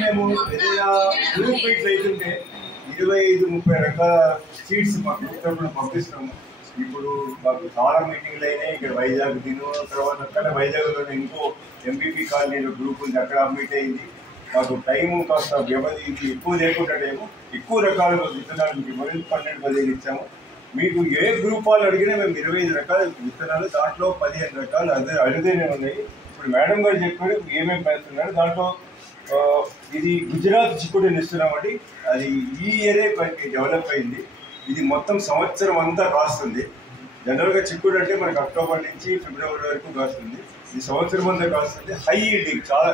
మేము ఏదైనా గ్రూప్ మీట్లు అవుతుంటే 25-30 రకాల సీట్స్ మాకు ఉత్తరంలో పంపిస్తున్నాము. ఇప్పుడు మాకు చాలా మీటింగ్లు అయినాయి. ఇక్కడ వైజాగ్ తర్వాత అక్కడ వైజాగ్లోనే ఇంకో ఎంపీపీ కాలనీలో గ్రూప్ ఉంది, అక్కడ మీట్ అయింది. మాకు టైము కాస్త వ్యవధి ఎక్కువ లేకుండా ఎక్కువ రకాల విత్తనాలు మీకు 12-15 ఇచ్చాము. మీకు ఏ గ్రూప్ వాళ్ళు అడిగినా మేము 25 రకాల విత్తనాలు, దాంట్లో 15 రకాలు అరుదైనవి ఉన్నాయి. ఇప్పుడు మేడం గారు చెప్పారు ఏమేమి పెడుతున్నారు. దాంట్లో ఇది గుజరాత్ చిక్కుడుని ఇస్తున్నామండి. అది ఈ ఇయరే మనకి డెవలప్ అయింది. ఇది మొత్తం సంవత్సరం అంతా కాస్తుంది. జనరల్గా చిక్కుడు అంటే మనకు అక్టోబర్ నుంచి ఫిబ్రవరి వరకు కాస్తుంది. ఇది సంవత్సరం అంతా కాస్తుంది. హై ఈల్డింగ్, చాలా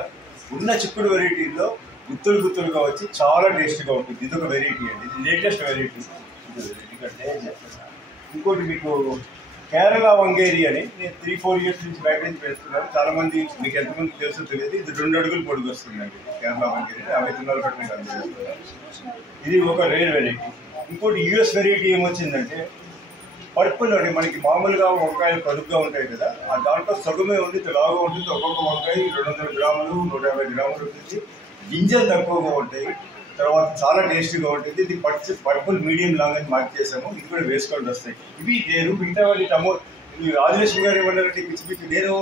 ఉన్న చిక్కుడు వెరైటీల్లో గుత్తులుగా వచ్చి చాలా టేస్ట్గా ఉంటుంది. ఇది ఒక వెరైటీ అండి, ఇది లేటెస్ట్ వెరైటీ. ఇంకోటి మీకు కేరళ వంగేరి అని నేను 3-4 ఇయర్స్ నుంచి బయట నుంచి పెడుతున్నాను. చాలా మంది మీకు ఎంతమంది తెలుసో తెలియదు. ఇది 2 అడుగులు పొడుగు వస్తుందండి కేరళ వంగేరి. 50 తులాల కట్టిన ఇది ఒక రేర్ వెరైటీ. ఇంకోటి యూఎస్ వెరైటీ ఏమొచ్చిందంటే పర్పుల్ అండి. మనకి మామూలుగా వంకాయలు కడుగ్గా ఉంటాయి కదా, ఆ దాంట్లో సగమే ఉంది, లాగా ఉంటుంది. ఒక్కొక్క వంకాయ 200 గ్రాములు 150 గ్రాములు ఉంటుంది. గింజలు తక్కువగా ఉంటాయి, తర్వాత చాలా టేస్టీగా ఉంటుంది. ఇది పర్పుల్ మీడియం లాంగ్ అని మార్క్ చేసాము. ఇది కూడా వేసుకోండి వస్తాయి. ఇవి నేను మిగతా వాళ్ళు రాజలక్ష్మి గారు ఏమన్నారంటే పిచ్చి నేను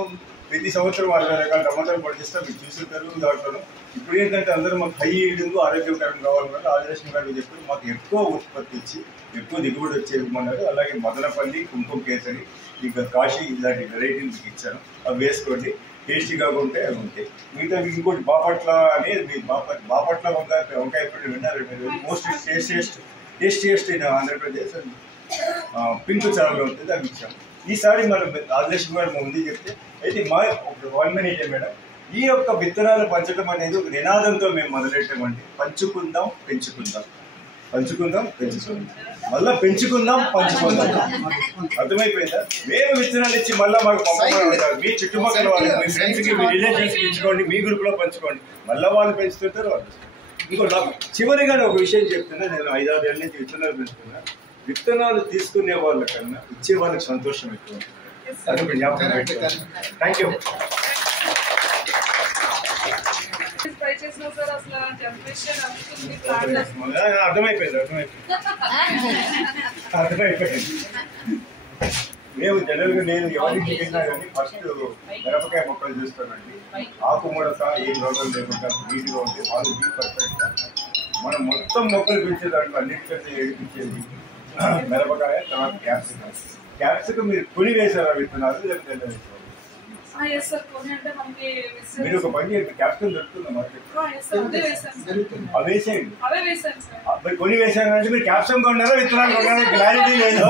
ప్రతి సంవత్సరం 60 రకాల టమాటాలు పండిస్తాను, మీరు చూసుకుంటారు దాంట్లో. ఇప్పుడు ఏంటంటే అందరూ మాకు హై ఈల్డింగ్ ఆరోగ్యకరం కావాలన్నారు. రాజలక్ష్మి గారు చెప్పి మాకు ఎక్కువ ఉత్పత్తి ఇచ్చి ఎక్కువ దిగుబడి వచ్చేయమన్నారు. అలాగే మదనపల్లి, కుంకుమ కేసరి, ఇంకా కాశీ ఇలాంటి వెరైటీలు మీకు ఇచ్చాను. అవి వేసుకోండి, టేస్టీగా ఉంటే అవి ఉంటాయి. మిగతా ఇంకోటి బాపట్ల అనేది బాపట్ల వంకాయ ఇప్పుడు విన్నారు మీరు. Most tastiest in Andhra Pradesh pink చారులో ఉంటుంది, అవి ఇచ్చాము. ఈసారి మనం రాజలక్ష్మి గారు ముందు చెప్తే అయితే మా 1 minute మేడం, ఈ యొక్క విత్తనాలు పంచడం అనేది ఒక నినాదంతో మేము మొదలెట్టామండి. పంచుకుందాం పెంచుకుందాం, పంచుకుందాం పెంచుకుందాం, మళ్ళీ పెంచుకుందాం పంచుకుందాం. అర్థమైపోయిందా? మేము విత్తనాలు ఇచ్చి మళ్ళీ మాకు పంపుకుంటారు. మీ చుట్టుపక్కల వాళ్ళకి, మీ ఫ్రెండ్స్కి, మీ రిలేషన్స్కి ఇచ్చుకోండి, మీ గ్రూప్లో పంచుకోండి. మళ్ళీ వాళ్ళు పెంచుతుంటారు వాళ్ళు. ఇంకో నాకు చివరిగా ఒక విషయం చెప్తున్నా. నేను 5-6 ఏళ్ళ నుంచి విత్తనాలు పెంచుతున్నా. విత్తనాలు తీసుకునే వాళ్ళకన్నా ఇచ్చే వాళ్ళకి సంతోషం ఎక్కువ. అది ఒక జ్ఞాపకం పెట్టుకోండి. Thank you. అర్థమైపోయింది. మేము జనరల్గా నేను ఎవరికి తిన్నా కానీ ఫస్ట్ మిరపకాయ మొక్కలు చూస్తానండి. ఆకు ముడత ఏం రోగం లేకుండా నీట్గా ఉంటే వాళ్ళు పర్ఫెక్ట్గా మనం మొత్తం మొక్కలు పెంచే దాంట్లో అన్నింటికంటే ఏడిపించేది మిరపకాయ, తర్వాత క్యాప్సికం మీరు కొని వేసారా విత్తనాలు లేకపోతే మీరు ఒక పని చేయండి, క్యాప్సికం దొరుకుతుందా మార్కెట్? అవి వేసేయండి. మరి కొని వేసారంటే మీరు క్యాప్సికం కొన్నారా విత్తనాలు కొన్నారా క్లారిటీ లేదు.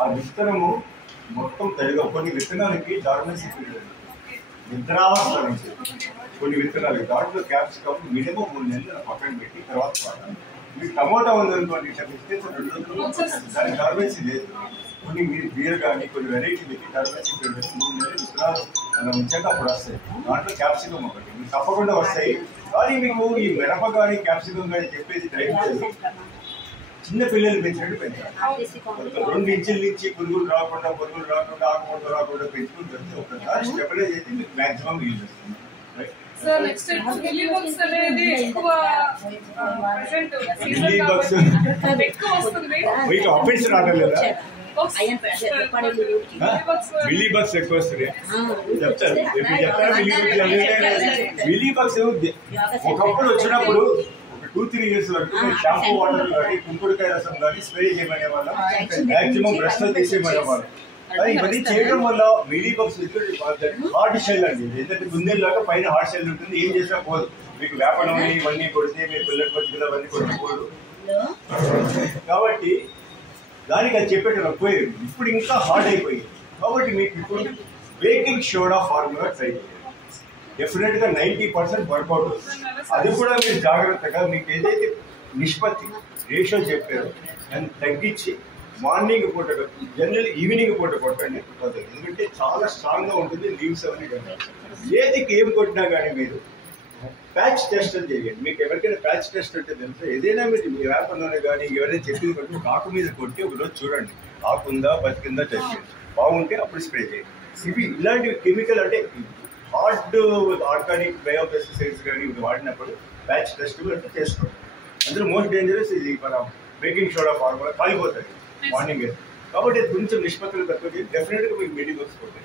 ఆ విత్తనము మొత్తం తడిగా కొన్ని విత్తనాలకి డార్మెన్సీ పీరియడ్, నిద్రావస్థ నుంచి కొన్ని విత్తనాలకి దాంట్లో క్యాప్సికం మినిమం 3 నెలలు పక్కన పెట్టి తర్వాత వాడాలి. మీకు టమోటా ఉందనుకోండి, ఇట్లా పెడితే 2 రోజులు దానికి డార్మెన్సీ లేదు. కొన్ని మీరు బీర్ కానీ కొన్ని వెరైటీ పెట్టి డార్మెన్సీ పీరియడ్ 3 నెలలు విత్తనాలు అలా ఉంచాక అప్పుడు వస్తాయి. దాంట్లో క్యాప్సికం ఒకటి మీకు తప్పకుండా వస్తాయి. కానీ మీకు ఈ మిరప కానీ క్యాప్సికం కానీ చెప్పేది దయచేసి చిన్న పిల్లలు పెంచినట్టు పెంచాలి. 2 ఇంచుల నుంచి పురుగులు రాకుండా ఆకుపూట రాకుండా పెంచుకుని పెడితే ఒకసారి స్టెబిలైజ్ అయితే మీకు మ్యాక్సిమం యూజ్ వస్తుంది. మీకు అఫెన్స్ రావడం లేదా? మిల్లీ బగ్స్ ఎక్కువ వస్తుంది చెప్తారు. మిల్లీ బగ్స్ ఒకప్పుడు వచ్చినప్పుడు 2-3 years వరకు షాంపూ వాటర్ కానీ కుంకుడుకాయ రసం కానీ స్ప్రే చేయమనే వాళ్ళం, మ్యాక్సిమం బ్రష్లో తీసేయమనే వాళ్ళం. ఇవన్నీ చేయడం వల్ల మిల్లీ బగ్స్ హార్డ్ షెల్ అండి. ఎందుకంటే గుండెల్లాగా పైన హార్డ్ షెల్ ఉంటుంది, ఏం చేసినా పోదు. మీకు వేపడం ఇవన్నీ కొడితే మీరు పిల్లల పచ్చికలు అవన్నీ కొట్టకూడదు. కాబట్టి దానికి అది చెప్పేటప్పుడు పోయేది. ఇప్పుడు ఇంకా హార్డ్ అయిపోయింది. కాబట్టి మీకు ఇప్పుడు బేకింగ్ సోడా ఫార్ములా ట్రై చేయాలి. డెఫినెట్గా 90% వర్కౌట్ అవుతుంది. అది కూడా మీరు జాగ్రత్తగా మీకు ఏదైతే నిష్పత్తి రేషియో చెప్పారో దాన్ని తగ్గించి మార్నింగ్ పూట జనరల్ ఈవినింగ్ పూట కొట్టండి. ఎందుకంటే చాలా స్ట్రాంగ్గా ఉంటుంది. లీవ్స్ అవన్నీ ఏదికి ఏం కొట్టినా కానీ మీరు ప్యాచ్ టెస్ట్ అని చేయండి. మీకు ఎవరికైనా ప్యాచ్ టెస్ట్ అంటే తెలుసు. ఏదైనా మీరు వ్యాపారంలోనే కానీ ఎవరైనా చెప్పింది కొట్టి ఆకు మీద కొట్టి ఒకరోజు చూడండి, ఆకు ఉందా బతికిందా టెస్ట్ చేయండి. బాగుంటే అప్పుడు స్ప్రే చేయండి. ఇవి ఇలాంటివి కెమికల్ అంటే హార్డ్ ఆర్గానిక్ బయోపెస్టిసైడ్స్ కానీ ఇవి వాడినప్పుడు బ్యాచ్ టెస్ట్ అంటే చేసుకోండి. అందులో మోస్ట్ డేంజరస్ ఇది మన బేకింగ్ సోడా ఫార్ములా కాలిపోతుంది మార్నింగ్. కాబట్టి కొంచెం నిష్పత్తులు తక్కువ చేసి డెఫినెట్గా మీకు మీటింగ్ వస్తుంది.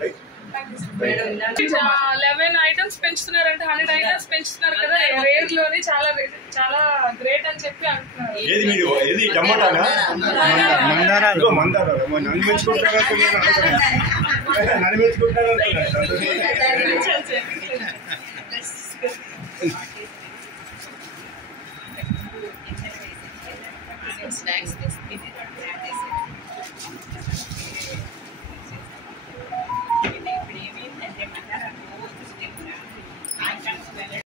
రైట్ 11 ఐటమ్స్ పెంచుతున్నారంటే 100 ఐటమ్స్ పెంచుతున్నారు కదా, రేర్ లోని చాలా చాలా గ్రేట్ అని చెప్పి అంటున్నారు. ఏది మీరు ఏది టమాటానా? మందారా నన్ను మెచ్చుకుంటారు నన్ను మెచ్చుకుంటారు Snacks.